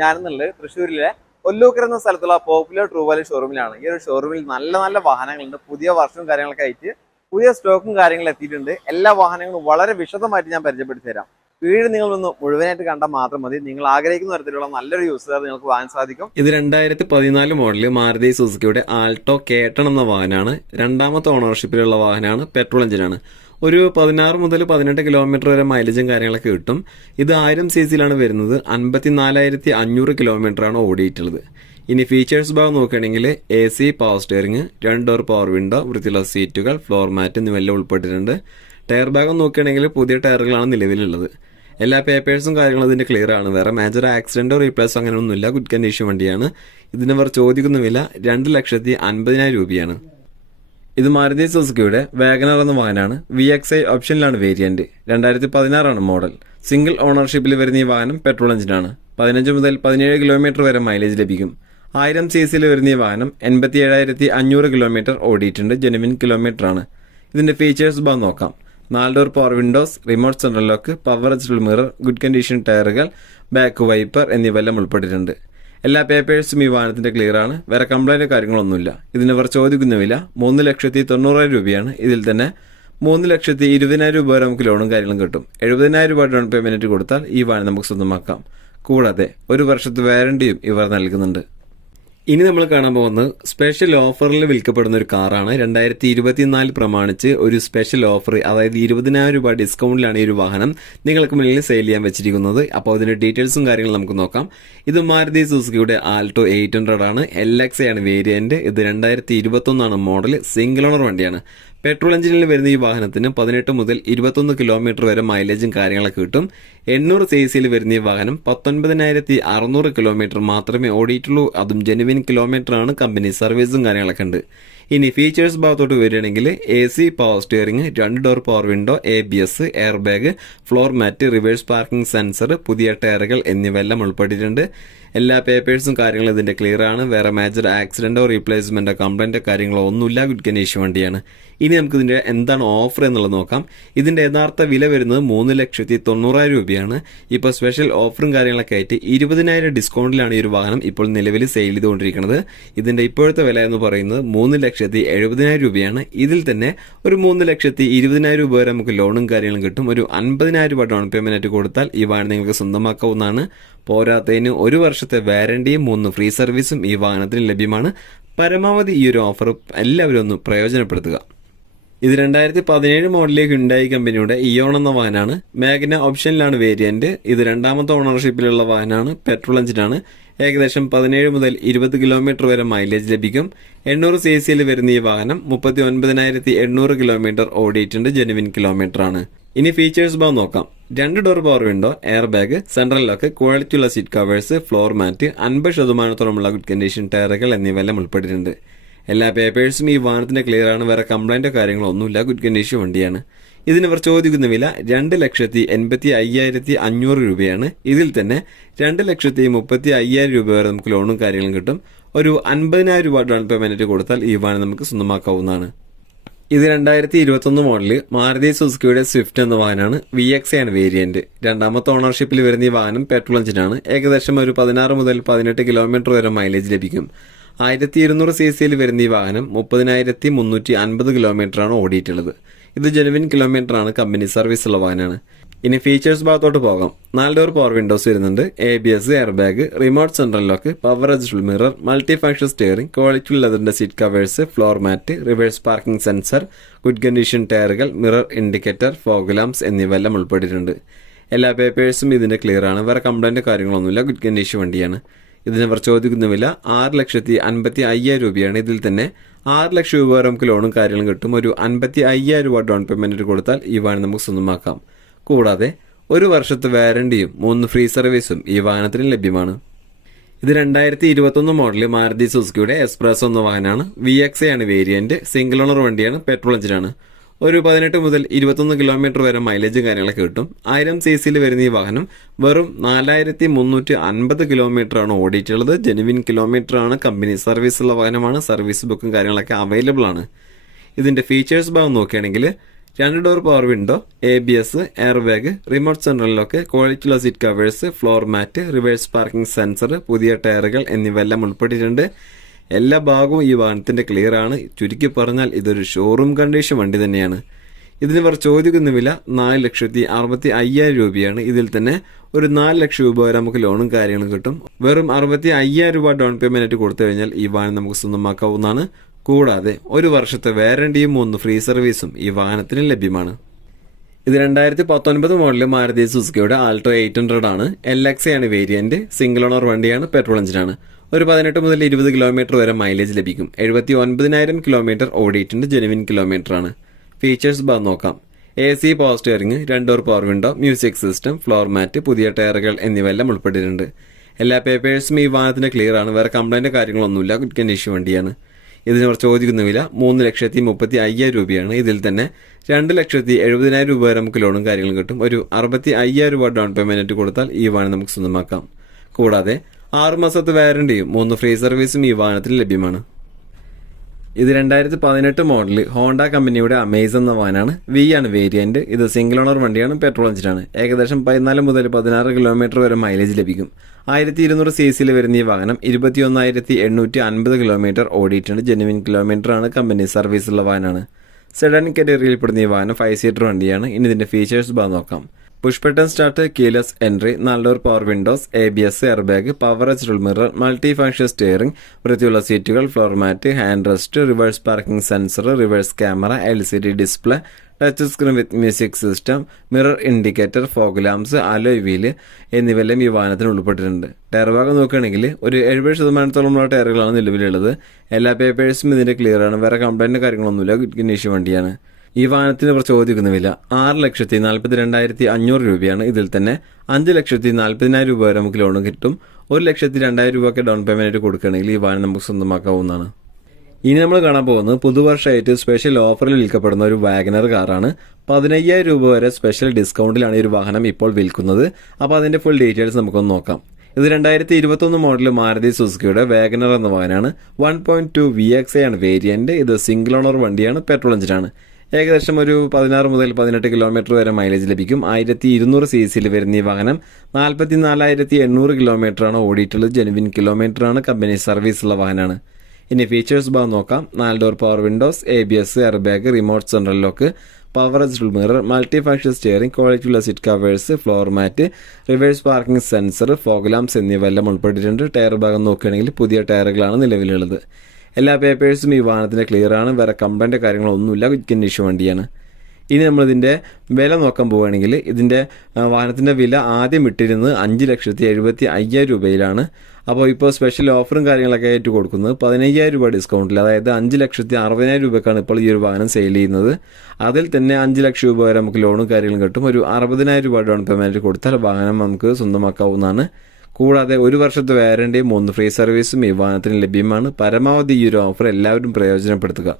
ഞാനെന്നുള്ളത് തൃശ്ശൂരിലെ ഒല്ലൂക്കര എന്ന സ്ഥലത്തുള്ള പോപ്പുലർ ട്രൂ വാല്യൂ ഷോറൂമിലാണ്. ഈ ഒരു ഷോറൂമിൽ നല്ല നല്ല വാഹനങ്ങളുണ്ട്. പുതിയ വർഷവും കാര്യങ്ങളൊക്കെ ആയിട്ട് പുതിയ സ്റ്റോക്കും കാര്യങ്ങളും എത്തിയിട്ടുണ്ട്. എല്ലാ വാഹനങ്ങളും വളരെ വിശദമായിട്ട് ഞാൻ പരിചയപ്പെടുത്തി തരാം. വീട് നിങ്ങളൊന്ന് മുഴുവനായിട്ട് കണ്ടാൽ മാത്രം മതി. നിങ്ങൾ ആഗ്രഹിക്കുന്ന തരത്തിലുള്ള നല്ലൊരു യൂസർ നിങ്ങൾക്ക് വാങ്ങാൻ സാധിക്കും. ഇത് 2014 മോഡല് മാരുതി സുസുക്കിയുടെ ആൾട്ടോ കേട്ടൺ എന്ന വാഹനമാണ്. രണ്ടാമത്തെ ഓണർഷിപ്പിലുള്ള വാഹനമാണ്. പെട്രോൾ എഞ്ചിനാണ്. ഒരു 16 മുതൽ 18 കിലോമീറ്റർ വരെ മൈലേജും കാര്യങ്ങളൊക്കെ കിട്ടും. ഇത് 1000 cc വരുന്നത്. 54,500 കിലോമീറ്റർ ആണ് ഓടിയിട്ടുള്ളത്. ഇനി ഫീച്ചേഴ്സ് ഭാഗം നോക്കുകയാണെങ്കിൽ AC, power steering, 2 door power window, വൃത്തിയുള്ള സീറ്റുകൾ, ഫ്ലോർ മാറ്റ് എന്നിവയെല്ലാം ഉൾപ്പെട്ടിട്ടുണ്ട്. ടയർ ഭാഗം നോക്കുകയാണെങ്കിൽ പുതിയ ടയറുകളാണ് നിലവിലുള്ളത്. എല്ലാ പേപ്പേഴ്സും കാര്യങ്ങളും ഇതിന്റെ ക്ലിയർ ആണ്. വേറെ മേജർ ആക്സിഡന്റോ റീപ്ലേസോ അങ്ങനെയൊന്നുമില്ല. ഗുഡ് കണ്ടീഷൻ വണ്ടിയാണ്. ഇതിനവർ ചോദിക്കുന്ന വില 2,50,000 രൂപയാണ്. ഇത് മാരുതി സുസുക്കിയുടെ വാഗനർ എന്ന വാഹനമാണ്. VXI ഓപ്ഷനിലാണ് വേരിയന്റ്. 2016 മോഡൽ. സിംഗിൾ ഓണർഷിപ്പിൽ വരുന്ന ഈ വാഹനം പെട്രോൾ എഞ്ചിനാണ്. 15 മുതൽ 17 കിലോമീറ്റർ വരെ മൈലേജ് ലഭിക്കും. 1000 cc വരുന്ന ഈ വാഹനം 87,500 കിലോമീറ്റർ ഓടിയിട്ടുണ്ട്. ജെനുവിൻ കിലോമീറ്റർ ആണ്. ഇതിന്റെ ഫീച്ചേഴ്സ് ഭാഗം നോക്കാം. 4 door power windows, remote central lock, power adjustable mirror, good condition ടയറുകൾ, ബാക്ക് വൈപ്പർ എന്നിവയെല്ലാം ഉൾപ്പെട്ടിട്ടുണ്ട്. എല്ലാ പേപ്പേഴ്സും ഈ വാഹനത്തിന്റെ ക്ലിയർ ആണ്. വേറെ കംപ്ലൈന്റ് കാര്യങ്ങളൊന്നുമില്ല. ഇതിനവർ ചോദിക്കുന്ന വില 3,90,000 രൂപയാണ്. ഇതിൽ തന്നെ 3,20,000 രൂപ വരെ നമുക്ക് ലോണും കാര്യങ്ങളും കിട്ടും. 70,000 രൂപ ഡൗൺ പേയ്മെന്റ് കൊടുത്താൽ ഈ വാഹനം നമുക്ക് സ്വന്തമാക്കാം. കൂടാതെ 1 വർഷത്തെ വാറണ്ടിയും ഇവർ നൽകുന്നുണ്ട്. ഇനി നമ്മൾ കാണാൻ പോകുന്നത് സ്പെഷ്യൽ ഓഫറിൽ വിൽക്കപ്പെടുന്ന ഒരു കാറാണ്. 2024 പ്രമാണിച്ച് ഒരു സ്പെഷ്യൽ ഓഫർ, അതായത് 20,000 രൂപ ഡിസ്കൗണ്ടിലാണ് ഈ ഒരു വാഹനം നിങ്ങൾക്ക് മുന്നിൽ സെയിൽ ചെയ്യാൻ വെച്ചിരിക്കുന്നത്. അപ്പോൾ അതിന്റെ ഡീറ്റെയിൽസും കാര്യങ്ങളും നമുക്ക് നോക്കാം. ഇത് മാരുതി സുസുക്കിയുടെ ആൾട്ടോ 800 ആണ്. LXI ആണ് വേരിയന്റ്. ഇത് 2021 മോഡൽ. സിംഗിൾ ഓണർ വണ്ടിയാണ്. പെട്രോൾ എഞ്ചിനിൽ വരുന്ന ഈ വാഹനത്തിന് 18 മുതൽ 21 കിലോമീറ്റർ വരെ മൈലേജും കാര്യങ്ങളൊക്കെ കിട്ടും. 800 cc വരുന്ന ഈ വാഹനം 19,600 കിലോമീറ്റർ മാത്രമേ ഓടിയിട്ടുള്ളൂ. അതും ജെനുവിൻ കിലോമീറ്റർ ആണ്. കമ്പനി സർവീസും കാര്യങ്ങളൊക്കെ ഉണ്ട്. ഇനി ഫീച്ചേഴ്സ് ഭാഗത്തോട്ട് വരികയാണെങ്കിൽ AC, power steering, 2 door power window, ABS, air bag, floor mat, reverse parking sensor, പുതിയ ടയറുകൾ എന്നിവയെല്ലാം ഉൾപ്പെട്ടിട്ടുണ്ട്. എല്ലാ പേപ്പേഴ്സും കാര്യങ്ങളും ഇതിന്റെ ക്ലിയർ ആണ്. വേറെ മേജർ ആക്സിഡന്റോ റീപ്ലേസ്മെന്റോ കംപ്ലൈന്റോ കാര്യങ്ങളോ ഒന്നുമില്ല. ഗുഡ് കണ്ടീഷൻ വണ്ടിയാണ്. ഇനി നമുക്ക് ഇതിന്റെ എന്താണ് ഓഫർ എന്നുള്ളത് നോക്കാം. ഇതിന്റെ യഥാർത്ഥ വില വരുന്നത് 3,90,000 രൂപയാണ്. ഇപ്പോൾ സ്പെഷ്യൽ ഓഫറും കാര്യങ്ങളൊക്കെ ആയിട്ട് 20,000 ഡിസ്കൗണ്ടിലാണ് ഈ ഒരു വാഹനം ഇപ്പോൾ നിലവിൽ സെയിൽ ചെയ്തുകൊണ്ടിരിക്കുന്നത്. ഇതിന്റെ ഇപ്പോഴത്തെ വില എന്ന് പറയുന്നത് 3,70,000 രൂപയാണ്. ഇതിൽ തന്നെ ഒരു 3,20,000 രൂപ വരെ നമുക്ക് ലോണും കാര്യങ്ങളും കിട്ടും. ഒരു 50,000 രൂപ ഡൗൺ പേയ്മെന്റ് കൊടുത്താൽ ഈ വാഹനം നിങ്ങൾക്ക് സ്വന്തമാക്കാവുന്നതാണ്. പോരാത്തതിന് 1 വർഷത്തെ വാറണ്ടിയും 3 ഫ്രീ സർവീസും ഈ വാഹനത്തിന് ലഭ്യമാണ്. പരമാവധി ഈ ഒരു ഓഫർ എല്ലാവരും ഒന്ന് പ്രയോജനപ്പെടുത്തുക. ഇത് 2017 മോഡലിലെ ഹ്യുണ്ടായി കമ്പനിയുടെ ഇയോൺ എന്ന വാഹനമാണ്. മാഗ്ന ഓപ്ഷനിലാണ് വേരിയന്റ്. ഇത് രണ്ടാമത്തെ ഓണർഷിപ്പിലുള്ള വാഹനമാണ്. പെട്രോൾ എഞ്ചിനാണ്. ഏകദേശം 17 മുതൽ 20 കിലോമീറ്റർ വരെ മൈലേജ് ലഭിക്കും. 800 cc വരുന്ന ഈ വാഹനം 39,800 കിലോമീറ്റർ ഓടിയിട്ടുണ്ട്. ജെനുവിൻ കിലോമീറ്റർ ആണ്. ഇനി ഫീച്ചേഴ്സ് ഭാഗം നോക്കാം. 2 door power window, air bag, central lock, ക്വാളിറ്റിയുള്ള seat covers, floor mat, 50% good condition ടയറുകൾ എന്നിവയെല്ലാം ഉൾപ്പെട്ടിട്ടുണ്ട്. എല്ലാ പേപ്പേഴ്സും ഈ വാഹനത്തിന്റെ ക്ലിയർ ആണ്. വേറെ കംപ്ലൈന്റോ കാര്യങ്ങളോ ഒന്നുമില്ല. ഗുഡ് കണ്ടീഷൻ വണ്ടിയാണ്. ഇതിനവർ ചോദിക്കുന്ന വില 2,85,500 രൂപയാണ്. ഇതിൽ തന്നെ 2,35,000 രൂപ വരെ നമുക്ക് ലോണും കാര്യങ്ങളും കിട്ടും. ഒരു 50,000 രൂപ ഡൗൺ പേയ്മെന്റ് കൊടുത്താൽ ഈ വാഹനം നമുക്ക് സ്വന്തമാക്കാവുന്നതാണ്. ഇത് 2021 മോഡല് മാരുതി സുസുക്കിയുടെ സ്വിഫ്റ്റ് എന്ന വാഹനമാണ്. VXI ആണ് വേരിയന്റ്. രണ്ടാമത്തെ ഓണർഷിപ്പിൽ വരുന്ന ഈ വാഹനം പെട്രോൾ എഞ്ചിനാണ്. ഏകദേശം ഒരു 16 മുതൽ 18 കിലോമീറ്റർ വരെ മൈലേജ് ലഭിക്കും. 1200 cc വരുന്ന ഈ വാഹനം 30,350 കിലോമീറ്റർ ആണ് ഓടിയിട്ടുള്ളത്. ഇത് ജെനുവിൻ കിലോമീറ്റർ ആണ്. കമ്പനി സർവീസ് ഉള്ള വാഹനമാണ്. ഇനി ഫീച്ചേഴ്സ് ഭാഗത്തോട്ട് പോകാം. 4 ഡോർ പവർ വിൻഡോസ് വരുന്നുണ്ട്. ABS, air bag, remote central lock, power adjustable mirror, multi function steering, quality ലെതറിന്റെ seat covers, floor mat, reverse parking sensor, good condition ടയറുകൾ, മിറർ ഇൻഡിക്കേറ്റർ, ഫോഗ് ലാംപ്സ് എന്നിവയെല്ലാം ഉൾപ്പെട്ടിട്ടുണ്ട്. എല്ലാ പേപ്പേഴ്സും ഇതിന്റെ ക്ലിയർ ആണ്. വേറെ കംപ്ലൈന്റ് കാര്യങ്ങളൊന്നുമില്ല. ഗുഡ് കണ്ടീഷൻ വണ്ടിയാണ്. ഇതിനവർ ചോദിക്കുന്ന വില 6,50,000 രൂപയാണ്. ഇതിൽ തന്നെ 6 ലക്ഷം രൂപ വരെ നമുക്ക് ലോണും കാര്യങ്ങളും കിട്ടും. ഒരു 55,000 രൂപ ഡൗൺ പേയ്മെന്റ് കൊടുത്താൽ ഈ വാഹനം നമുക്ക് സ്വന്തമാക്കാം. കൂടാതെ 1 വർഷത്തെ വാറണ്ടിയും 3 ഫ്രീ സർവീസും ഈ വാഹനത്തിന് ലഭ്യമാണ്. ഇത് 2021 മോഡല് മാരുതി സുസുക്കിയുടെ എക്സ്പ്രസ് എന്ന വാഹനമാണ്. VXI ആണ് വേരിയന്റ്. സിംഗിൾ ഓണർ വണ്ടിയാണ്. പെട്രോൾ എഞ്ചിനാണ്. ഒരു 18 മുതൽ 21 കിലോമീറ്റർ വരെ മൈലേജും കാര്യങ്ങളൊക്കെ കിട്ടും. 1000 cc വരുന്ന ഈ വാഹനം വെറും 4,350 കിലോമീറ്റർ ആണ് ഓടിയിട്ടുള്ളത്. ജെനുവിൻ കിലോമീറ്റർ ആണ്. കമ്പനി സർവീസ് ഉള്ള വാഹനമാണ്. സർവീസ് ബുക്കും കാര്യങ്ങളൊക്കെ അവൈലബിൾ ആണ്. ഇതിന്റെ ഫീച്ചേഴ്സ് ഭാഗം നോക്കുകയാണെങ്കിൽ 2 door power window, ABS, air bag, remote central lock, ക്വാളിറ്റിയുള്ള seat covers, floor mat, reverse parking sensor, പുതിയ ടയറുകൾ എന്നിവയെല്ലാം ഉൾപ്പെട്ടിട്ടുണ്ട്. എല്ലാ ഭാഗവും ഈ വാഹനത്തിന്റെ ക്ലിയർ ആണ്. ചുരുക്കി പറഞ്ഞാൽ ഇതൊരു ഷോറൂം കണ്ടീഷൻ വണ്ടി തന്നെയാണ്. ഇതിന് ഇവർ ചോദിക്കുന്ന വില 4,65,000 രൂപയാണ്. ഇതിൽ തന്നെ ഒരു 4 ലക്ഷം രൂപ വരെ നമുക്ക് ലോണും കാര്യങ്ങളും കിട്ടും. വെറും 65,000 രൂപ ഡൗൺ പേയ്മെന്റ് ആയിട്ട് കൊടുത്തു കഴിഞ്ഞാൽ ഈ വാഹനം നമുക്ക് സ്വന്തമാക്കാവുന്നതാണ്. കൂടാതെ 1 വർഷത്തെ വാറണ്ടിയും 3 ഫ്രീ സർവീസും ഈ വാഹനത്തിന് ലഭ്യമാണ്. ഇത് 2019 മോഡൽ മാരുതി സുസുക്കിയുടെ ആൾട്ടോ 800 ആണ്. LX ആണ് വേരിയന്റ്. സിംഗിൾ ഓണർ വണ്ടിയാണ്. പെട്രോൾ എഞ്ചിനാണ്. ഒരു 18 മുതൽ 20 കിലോമീറ്റർ വരെ മൈലേജ് ലഭിക്കും. 79,000 കിലോമീറ്റർ ഓടിയിട്ടുണ്ട്. ജെനുവിൻ കിലോമീറ്റർ ആണ്. ഫീച്ചേഴ്സ് നോക്കാം. AC, power steering, 2 door power window, music system, floor mat, പുതിയ ടയറുകൾ എന്നിവയെല്ലാം ഉൾപ്പെട്ടിട്ടുണ്ട്. എല്ലാ പേപ്പേഴ്സും ഈ വാഹനത്തിന്റെ ക്ലിയർ ആണ്. വേറെ കംപ്ലൈന്റ് കാര്യങ്ങളൊന്നുമില്ല. ഗുഡ് കണ്ടീഷൻ വണ്ടിയാണ്. ഇതിന് അവർ ചോദിക്കുന്ന വില 3,35,000 രൂപയാണ്. ഇതിൽ തന്നെ 2,70,000 രൂപ വരെ നമുക്ക് ലോണും കാര്യങ്ങളും കിട്ടും. ഒരു 65,000 രൂപ ഡൗൺ പേയ്മെന്റ് കൊടുത്താൽ ഈ വാഹനം നമുക്ക് സ്വന്തമാക്കാം. കൂടാതെ 6 മാസത്തെ വാറണ്ടിയും 3 ഫ്രീ സർവീസും ഈ വാഹനത്തിൽ ലഭ്യമാണ്. ഇത് 2018 മോഡൽ ഹോണ്ട കമ്പനിയുടെ അമേസ് എന്ന വാഹനമാണ്. V ആണ് വേരിയന്റ്. ഇത് സിംഗിൾ ഓണർ വണ്ടിയാണ്. പെട്രോൾ എഞ്ചിനാണ്. ഏകദേശം 14 മുതൽ 16 കിലോമീറ്റർ വരെ മൈലേജ് ലഭിക്കും. 1200 cc വരുന്ന ഈ വാഹനം 21,850 കിലോമീറ്റർ ഓടിയിട്ടുണ്ട്. ജെനുവിൻ കിലോമീറ്റർ ആണ്. കമ്പനി സർവീസ് ഉള്ള വാഹനമാണ്. സെഡാൻ കാറ്റഗറിയിൽ പെടുന്ന ഈ വാഹനം 5 സീറ്റർ വണ്ടിയാണ്. ഇനി ഇതിന്റെ ഫീച്ചേഴ്സ് നോക്കാം. Push button start, keyless entry, 4 door power windows, ABS, air bag, power adjustable mirror, multi function steering, വൃത്തിയുള്ള സീറ്റുകൾ, floor mat, hand rest, reverse parking sensor, reverse camera, LCD display, touch screen with music system, mirror indicator, fog lamps, alloy wheel എന്നിവയെല്ലാം ഈ വാഹനത്തിന് ഉൾപ്പെട്ടിട്ടുണ്ട്. Tyre ഭാഗം നോക്കുകയാണെങ്കിൽ ഒരു 70% ടയറുകളാണ് നിലവിലുള്ളത്. എല്ലാ പേപ്പേഴ്സും ഇതിന്റെ ക്ലിയർ ആണ്. വേറെ കംപ്ലൈന്റ് കാര്യങ്ങളൊന്നുമില്ല. ഗുഡ് കണ്ടീഷൻ വണ്ടിയാണ്. ഈ വാഹനത്തിന് ഇവർ ചോദിക്കുന്ന വില 6,42,500 രൂപയാണ്. ഇതിൽ തന്നെ 5,40,000 രൂപ വരെ നമുക്ക് ലോൺ കിട്ടും. 1,02,000 രൂപയ്ക്ക് ഡൗൺ പേയ്മെന്റ് കൊടുക്കുകയാണെങ്കിൽ ഈ വാഹനം നമുക്ക് സ്വന്തമാക്കാവുന്നതാണ്. ഇനി നമ്മൾ കാണാൻ പോകുന്നത് പുതുവർഷമായിട്ട് സ്പെഷ്യൽ ഓഫറിൽ വിൽക്കപ്പെടുന്ന ഒരു വാഗനർ കാറാണ്. 15,000 രൂപ വരെ സ്പെഷ്യൽ ഡിസ്കൗണ്ടിലാണ് ഈ ഒരു വാഹനം ഇപ്പോൾ വിൽക്കുന്നത്. അപ്പോൾ അതിന്റെ ഫുൾ ഡീറ്റെയിൽസ് നമുക്കൊന്ന് നോക്കാം. ഇത് 2021 മോഡൽ മാരുതി സുസുക്കിയുടെ വാഗനർ എന്ന വാഹനമാണ്. 1.2 VXi ആണ് വേരിയന്റ്. ഇത് സിംഗിൾ ഓണർ വണ്ടിയാണ്. പെട്രോൾ എഞ്ചിനാണ്. ഏകദേശം ഒരു 16 മുതൽ 18 കിലോമീറ്റർ വരെ മൈലേജ് ലഭിക്കും. 1200 cc വരുന്ന ഈ വാഹനം 44,800 കിലോമീറ്റർ ആണ് ഓടിയിട്ടുള്ളത്. ജെനുവിൻ കിലോമീറ്റർ ആണ്. കമ്പനി സർവീസ് ഉള്ള വാഹനമാണ്. ഇനി ഫീച്ചേഴ്സ് നോക്കാം. 4 door power windows, ABS, air bag, remote central lock, power adjustable mirror, multi function steering, ക്വാളിറ്റിയുള്ള seat covers, floor mat, reverse parking sensor, fog lamps എന്നിവയെല്ലാം ഉൾപ്പെട്ടിട്ടുണ്ട്. ടയർ ഭാഗം നോക്കുകയാണെങ്കിൽ പുതിയ ടയറുകളാണ് നിലവിലുള്ളത്. എല്ലാ പേപ്പേഴ്സും ഈ വാഹനത്തിന്റെ ക്ലിയർ ആണ്. വേറെ കംപ്ലൈന്റ് കാര്യങ്ങളൊന്നുമില്ല. ഗുഡ് കണ്ടീഷൻ വണ്ടിയാണ്. ഇനി നമ്മൾ ഇതിന്റെ വില നോക്കാൻ പോവുകയാണെങ്കിൽ ഇതിന്റെ വാഹനത്തിന്റെ വില ആദ്യം ഇട്ടിരുന്നത് 5,70,500 രൂപയിലാണ്. അപ്പോൾ ഇപ്പോൾ സ്പെഷ്യൽ ഓഫറും കാര്യങ്ങളൊക്കെ ആയിട്ട് കൊടുക്കുന്നത് 15,000 രൂപ ഡിസ്കൗണ്ടിൽ, അതായത് 5,60,000 രൂപയ്ക്കാണ് ഇപ്പോൾ ഈ ഒരു വാഹനം സെയിൽ ചെയ്യുന്നത്. അതിൽ തന്നെ 5 ലക്ഷം രൂപ വരെ നമുക്ക് ലോണും കാര്യങ്ങളും കിട്ടും. ഒരു 60,000 രൂപ ഡൗൺ പേയ്മെന്റ് കൊടുത്താൽ വാഹനം നമുക്ക് സ്വന്തമാക്കാവുന്നതാണ്. കൂടാതെ 1 വർഷത്തെ വാറണ്ടിയും 3 ഫ്രീ സർവീസും ഈ വാഹനത്തിന് ലഭ്യമാണ്. പരമാവധി ഈ ഒരു ഓഫർ എല്ലാവരും പ്രയോജനപ്പെടുത്തുക.